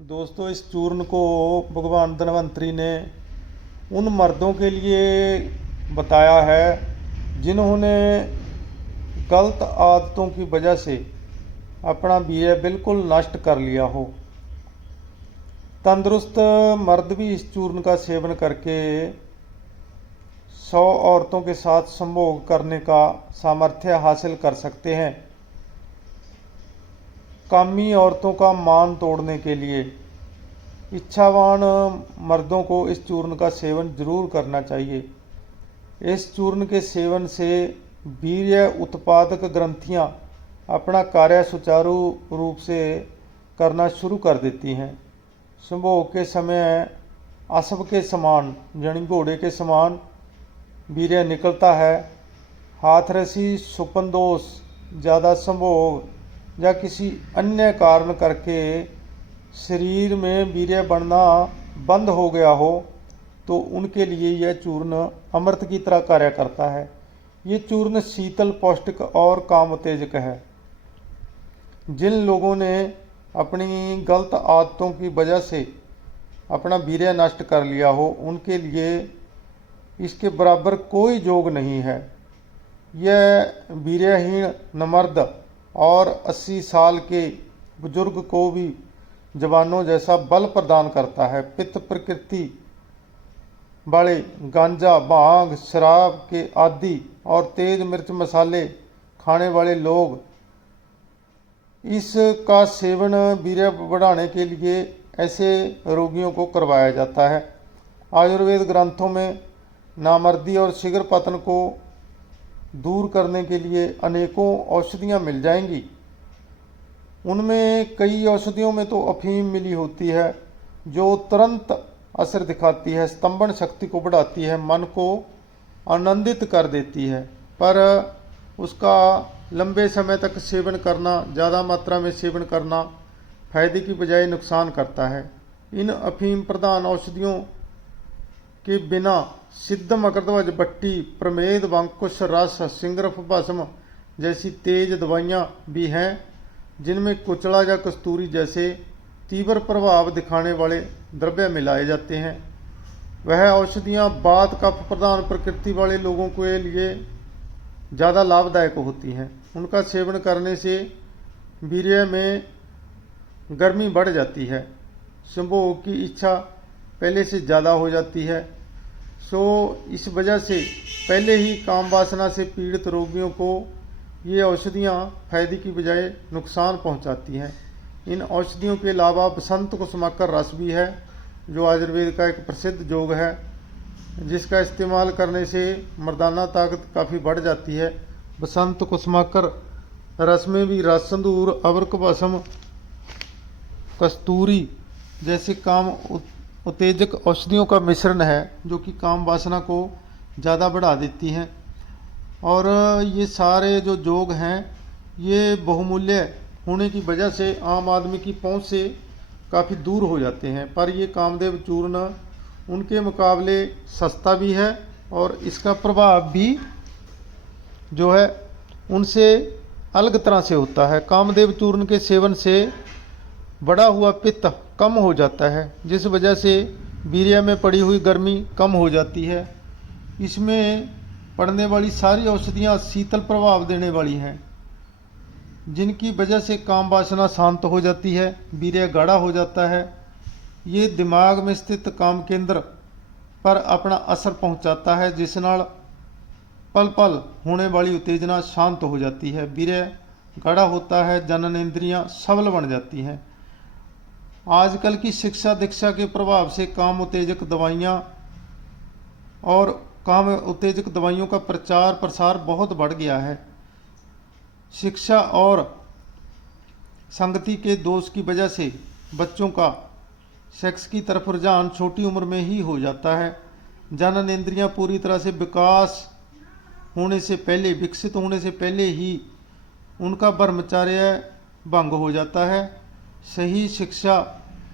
दोस्तों, इस चूर्ण को भगवान धन्वंतरी ने उन मर्दों के लिए बताया है जिन्होंने गलत आदतों की वजह से अपना वीर्य बिल्कुल नष्ट कर लिया हो। तंदुरुस्त मर्द भी इस चूर्ण का सेवन करके 100 औरतों के साथ संभोग करने का सामर्थ्य हासिल कर सकते हैं। कामी औरतों का मान तोड़ने के लिए इच्छावान मर्दों को इस चूर्ण का सेवन जरूर करना चाहिए। इस चूर्ण के सेवन से वीर्य उत्पादक ग्रंथियां अपना कार्य सुचारू रूप से करना शुरू कर देती हैं। संभोग के समय अश्व के समान यानी घोड़े के समान वीर्य निकलता है। हाथरसी, सुपनदोष, ज़्यादा संभोग या किसी अन्य कारण करके शरीर में वीर्य बढ़ना बंद हो गया हो तो उनके लिए यह चूर्ण अमृत की तरह कार्य करता है। ये चूर्ण शीतल, पौष्टिक और काम उत्तेजक है। जिन लोगों ने अपनी गलत आदतों की वजह से अपना वीर्य नष्ट कर लिया हो उनके लिए इसके बराबर कोई योग नहीं है। यह वीर्यहीन नमर्द और 80 साल के बुजुर्ग को भी जवानों जैसा बल प्रदान करता है। पित्त प्रकृति वाले गांजा, भांग, शराब के आदि और तेज मिर्च मसाले खाने वाले लोग इसका सेवन वीर्य बढ़ाने के लिए ऐसे रोगियों को करवाया जाता है। आयुर्वेद ग्रंथों में नामर्दी और शीघ्र पतन को दूर करने के लिए अनेकों औषधियाँ मिल जाएंगी। उनमें कई औषधियों में तो अफीम मिली होती है जो तुरंत असर दिखाती है, स्तंभन शक्ति को बढ़ाती है, मन को आनंदित कर देती है, पर उसका लंबे समय तक सेवन करना, ज़्यादा मात्रा में सेवन करना फायदे की बजाय नुकसान करता है। इन अफीम प्रधान औषधियों के बिना सिद्ध, मकरध्वज, बट्टी, प्रमेद, वंकुश रस, सिंगरफ भस्म जैसी तेज दवाइयाँ भी हैं जिनमें कुचला या कस्तूरी जैसे तीव्र प्रभाव दिखाने वाले द्रव्य मिलाए जाते हैं। वह औषधियाँ वात कफ प्रधान प्रकृति वाले लोगों के लिए ज़्यादा लाभदायक होती हैं। उनका सेवन करने से वीर्य में गर्मी बढ़ जाती है, संभोग की इच्छा पहले से ज़्यादा हो जाती है। इस वजह से पहले ही काम वासना से पीड़ित रोगियों को ये औषधियाँ फायदे की बजाय नुकसान पहुँचाती हैं। इन औषधियों के अलावा बसंत कुसुमाकर रस भी है जो आयुर्वेद का एक प्रसिद्ध योग है, जिसका इस्तेमाल करने से मर्दाना ताकत काफ़ी बढ़ जाती है। बसंत कुसुमाकर रस में भी रस, संदूर, अबरक भस्म, कस्तूरी जैसे काम उत्तेजक औषधियों का मिश्रण है जो कि काम वासना को ज़्यादा बढ़ा देती हैं। और ये सारे जो योग हैं ये बहुमूल्य होने की वजह से आम आदमी की पहुंच से काफ़ी दूर हो जाते हैं, पर ये कामदेव चूर्ण उनके मुकाबले सस्ता भी है और इसका प्रभाव भी जो है उनसे अलग तरह से होता है। कामदेव चूर्ण के सेवन से बढ़ा हुआ पित्त कम हो जाता है, जिस वजह से वीर्य में पड़ी हुई गर्मी कम हो जाती है। इसमें पड़ने वाली सारी औषधियाँ शीतल प्रभाव देने वाली हैं, जिनकी वजह से काम वासना शांत हो जाती है, वीर्य गाढ़ा हो जाता है। ये दिमाग में स्थित काम केंद्र पर अपना असर पहुंचाता है, जिस नाल पल पल होने वाली उत्तेजना शांत हो जाती है, वीर्य गाढ़ा होता है, जनन इंद्रियां सबल बन जाती हैं। आजकल की शिक्षा दीक्षा के प्रभाव से काम उत्तेजक दवाइयाँ और काम उत्तेजक दवाइयों का प्रचार प्रसार बहुत बढ़ गया है। शिक्षा और संगति के दोष की वजह से बच्चों का सेक्स की तरफ रुझान छोटी उम्र में ही हो जाता है। जनन इंद्रियां पूरी तरह से विकसित होने से पहले ही उनका ब्रह्मचर्य भंग हो जाता है। सही शिक्षा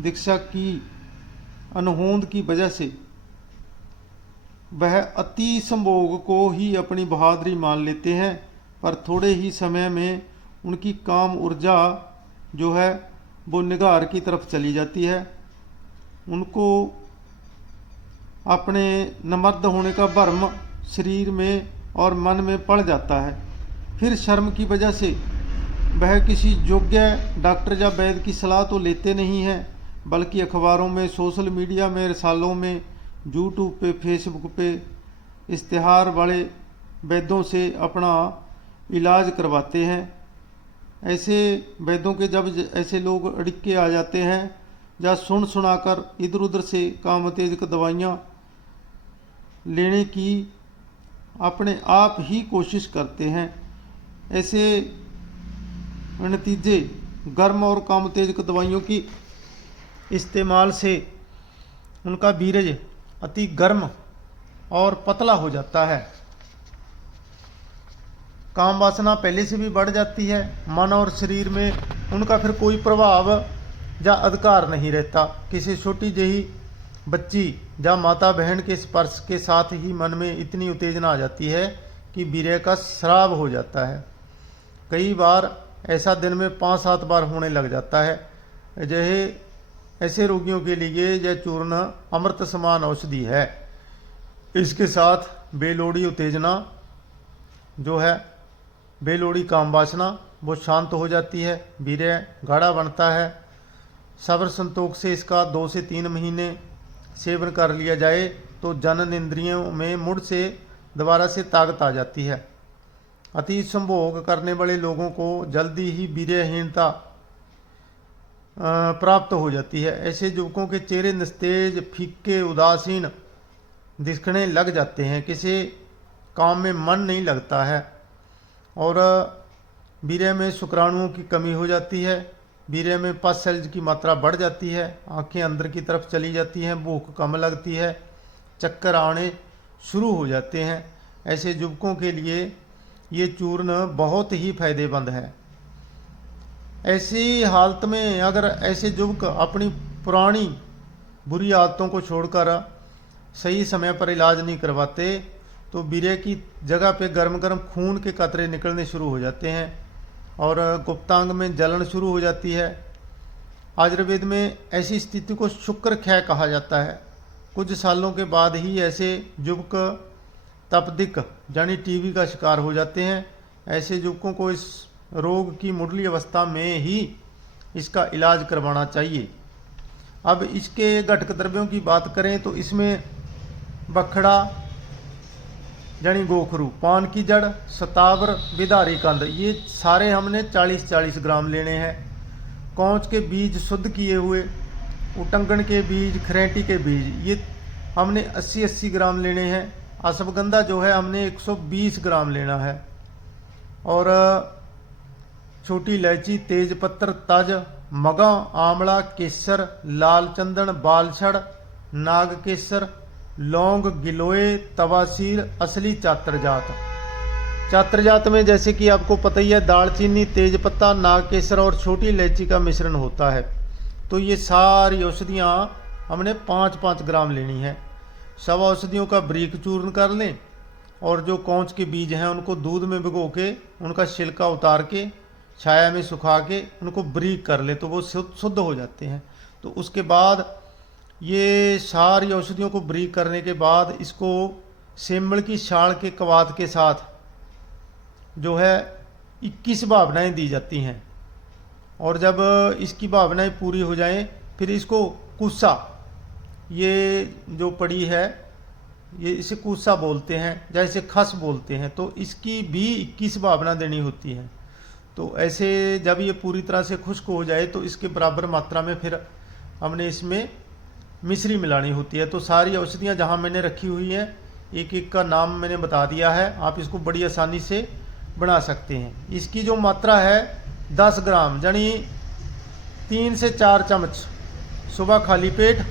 दीक्षा की अनहोंद की वजह से वह अति संभोग को ही अपनी बहादुरी मान लेते हैं, पर थोड़े ही समय में उनकी काम ऊर्जा जो है वो निगार की तरफ चली जाती है। उनको अपने नमर्द होने का भ्रम शरीर में और मन में पड़ जाता है। फिर शर्म की वजह से वह किसी योग्य डॉक्टर या वैद्य की सलाह तो लेते नहीं हैं, बल्कि अखबारों में, सोशल मीडिया में, रसालों में, यूट्यूब पे, फेसबुक पे इश्तिहार वाले वैद्यों से अपना इलाज करवाते हैं। ऐसे वैद्यों के जब ऐसे लोग अड़िक्के आ जाते हैं या सुनाकर इधर उधर से कामोत्तेजक दवाइयाँ लेने की अपने आप ही कोशिश करते हैं, ऐसे नतीजे गर्म और कामोत्तेजक दवाइयों की इस्तेमाल से उनका वीर्य अति गर्म और पतला हो जाता है। काम वासना पहले से भी बढ़ जाती है। मन और शरीर में उनका फिर कोई प्रभाव या अधिकार नहीं रहता। किसी छोटी जही बच्ची या माता बहन के स्पर्श के साथ ही मन में इतनी उत्तेजना आ जाती है कि वीर्य का स्राव हो जाता है। कई बार ऐसा दिन में 5-7 बार होने लग जाता है। ऐसे रोगियों के लिए यह चूर्ण अमृत समान औषधि है। इसके साथ बेलोड़ी उत्तेजना जो है, बेलोड़ी काम वासना वो शांत हो जाती है, वीर्य गाढ़ा बनता है। सब्र संतोष से इसका 2 से 3 महीने सेवन कर लिया जाए तो जनन इंद्रियों में मुड़ से दोबारा से ताकत आ जाती है। अति संभोग करने वाले लोगों को जल्दी ही वीर्यहीनता प्राप्त हो जाती है। ऐसे युवकों के चेहरे निस्तेज, फीके, उदासीन दिखने लग जाते हैं। किसी काम में मन नहीं लगता है और वीर्य में शुक्राणुओं की कमी हो जाती है। वीर्य में पस सेल्स की मात्रा बढ़ जाती है। आंखें अंदर की तरफ चली जाती हैं, भूख कम लगती है, चक्कर आने शुरू हो जाते हैं। ऐसे युवकों के लिए ये चूर्ण बहुत ही फायदेमंद है। ऐसी हालत में अगर ऐसे युवक अपनी पुरानी बुरी आदतों को छोड़कर सही समय पर इलाज नहीं करवाते तो वीर्य की जगह पे गर्म गर्म खून के कतरे निकलने शुरू हो जाते हैं और गुप्तांग में जलन शुरू हो जाती है। आयुर्वेद में ऐसी स्थिति को शुक्र क्षय कहा जाता है। कुछ सालों के बाद ही ऐसे युवक तपदिक यानी टीबी का शिकार हो जाते हैं। ऐसे युवकों को इस रोग की मुढ़ली अवस्था में ही इसका इलाज करवाना चाहिए। अब इसके घटक द्रव्यों की बात करें तो इसमें बखड़ा यानी गोखरू, पान की जड़, सतावर, बिदारी कंद, ये सारे हमने 40-40 ग्राम लेने हैं। कौच के बीज शुद्ध किए हुए, उटंगन के बीज, खरेटी के बीज, ये हमने 80-80 ग्राम लेने हैं। अश्वगंधा जो है हमने 120 ग्राम लेना है। और छोटी इलायची, तेज पत्तर, तज, मगा, आंवला, केसर, लाल चंदन, बालछड़, नाग केसर, लौंग, गिलोय, तवासीर, असली चात्रजात में जैसे कि आपको पता ही है दालचीनी, तेजपत्ता, नागकेसर और छोटी इलायची का मिश्रण होता है। तो ये सारी औषधियाँ हमने 5-5 ग्राम लेनी है। सब औषधियों का बारीक चूर्ण कर लें और जो कौच के बीज हैं उनको दूध में भिगो के उनका छिलका उतार के छाया में सुखा के उनको बारीक कर ले तो वो शुद्ध हो जाते हैं। तो उसके बाद ये सारी औषधियों को बारीक करने के बाद इसको सेमल की छाल के कवात के साथ जो है 21 भावनाएँ दी जाती हैं। और जब इसकी भावनाएँ पूरी हो जाएं फिर इसको कुस्सा, ये जो पड़ी है ये इसे कुस्सा बोलते हैं, जैसे खस बोलते हैं, तो इसकी भी 21 भावना देनी होती है। तो ऐसे जब ये पूरी तरह से खुश्क हो जाए तो इसके बराबर मात्रा में फिर हमने इसमें मिश्री मिलानी होती है। तो सारी औषधियाँ जहाँ मैंने रखी हुई हैं एक एक का नाम मैंने बता दिया है, आप इसको बड़ी आसानी से बना सकते हैं। इसकी जो मात्रा है 10 ग्राम यानी 3 से 4 चम्मच सुबह खाली पेट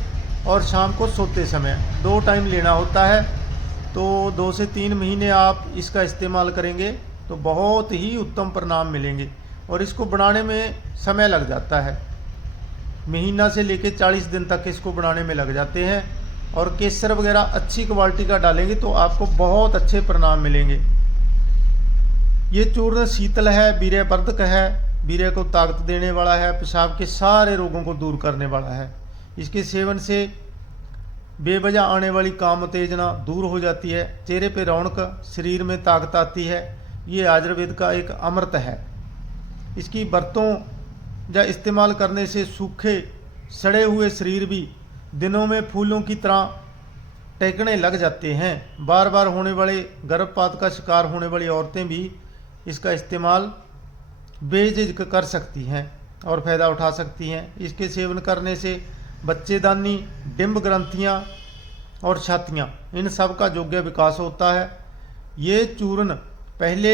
और शाम को सोते समय 2 टाइम लेना होता है। तो 2 से 3 महीने आप इसका इस्तेमाल करेंगे तो बहुत ही उत्तम परिणाम मिलेंगे। और इसको बनाने में समय लग जाता है, महीना से लेके 40 दिन तक इसको बनाने में लग जाते हैं। और केसर वगैरह अच्छी क्वालिटी का डालेंगे तो आपको बहुत अच्छे परिणाम मिलेंगे। ये चूर्ण शीतल है, वीर्यवर्धक है, वीर्य को ताकत देने वाला है, पेशाब के सारे रोगों को दूर करने वाला है। इसके सेवन से बेवजह आने वाली काम उत्तेजना दूर हो जाती है, चेहरे पे रौनक, शरीर में ताकत आती है। ये आयुर्वेद का एक अमृत है। इसकी बरतों या इस्तेमाल करने से सूखे सड़े हुए शरीर भी दिनों में फूलों की तरह टहकने लग जाते हैं। बार बार होने वाले गर्भपात का शिकार होने वाली औरतें भी इसका इस्तेमाल बेझिझक कर सकती हैं और फ़ायदा उठा सकती हैं। इसके सेवन करने से बच्चेदानी, डिंब ग्रंथियाँ और छातियाँ, इन सब का योग्य विकास होता है। ये चूर्ण पहले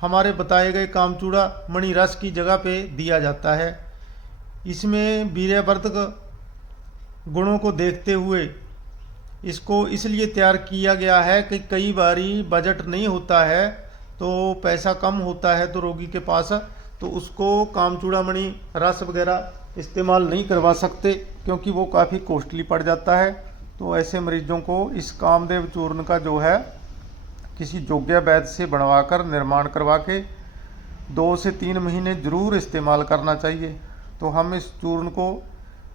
हमारे बताए गए कामचूड़ा मणि रस की जगह पे दिया जाता है। इसमें वीर्यवर्धक गुणों को देखते हुए इसको इसलिए तैयार किया गया है कि कई बारी बजट नहीं होता है, तो पैसा कम होता है तो रोगी के पास, तो उसको कामचूड़ामणि रस वगैरह इस्तेमाल नहीं करवा सकते क्योंकि वो काफ़ी कॉस्टली पड़ जाता है। तो ऐसे मरीजों को इस कामदेव चूर्ण का जो है किसी योग्य वैद्य से बनवाकर निर्माण करवा के 2 से 3 महीने ज़रूर इस्तेमाल करना चाहिए। तो हम इस चूर्ण को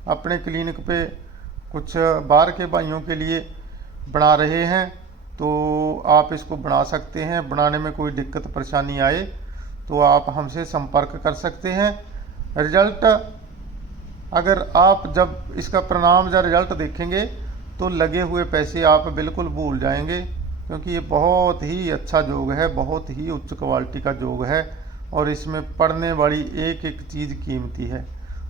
अपने क्लिनिक पे कुछ बाहर के भाइयों के लिए बना रहे हैं, तो आप इसको बना सकते हैं। बनाने में कोई दिक्कत परेशानी आए तो आप हमसे संपर्क कर सकते हैं। रिजल्ट अगर आप जब इसका परिणाम या रिजल्ट देखेंगे तो लगे हुए पैसे आप बिल्कुल भूल जाएंगे, क्योंकि ये बहुत ही अच्छा योग है, बहुत ही उच्च क्वालिटी का योग है और इसमें पड़ने वाली एक एक चीज़ कीमती है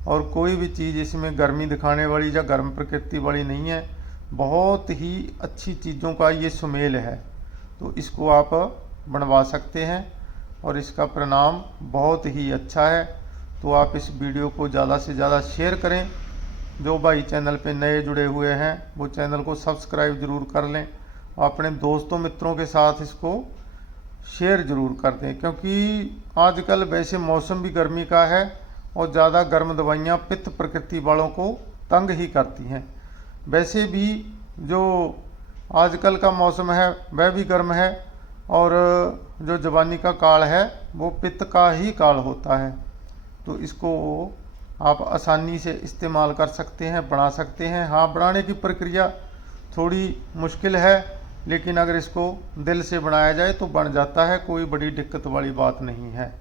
और कोई भी चीज़ इसमें गर्मी दिखाने वाली या गर्म प्रकृति वाली नहीं है। बहुत ही अच्छी चीज़ों का ये सुमेल है, तो इसको आप बनवा सकते हैं और इसका परिणाम बहुत ही अच्छा है। तो आप इस वीडियो को ज़्यादा से ज़्यादा शेयर करें। जो भाई चैनल पे नए जुड़े हुए हैं वो चैनल को सब्सक्राइब ज़रूर कर लें और अपने दोस्तों मित्रों के साथ इसको शेयर ज़रूर कर दें, क्योंकि आजकल वैसे मौसम भी गर्मी का है और ज़्यादा गर्म दवाइयाँ पित्त प्रकृति वालों को तंग ही करती हैं। वैसे भी जो आजकल का मौसम है वह भी गर्म है और जो जवानी का काल है वो पित्त का ही काल होता है। तो इसको आप आसानी से इस्तेमाल कर सकते हैं, बना सकते हैं। हाँ, बनाने की प्रक्रिया थोड़ी मुश्किल है, लेकिन अगर इसको दिल से बनाया जाए तो बन जाता है, कोई बड़ी दिक्कत वाली बात नहीं है।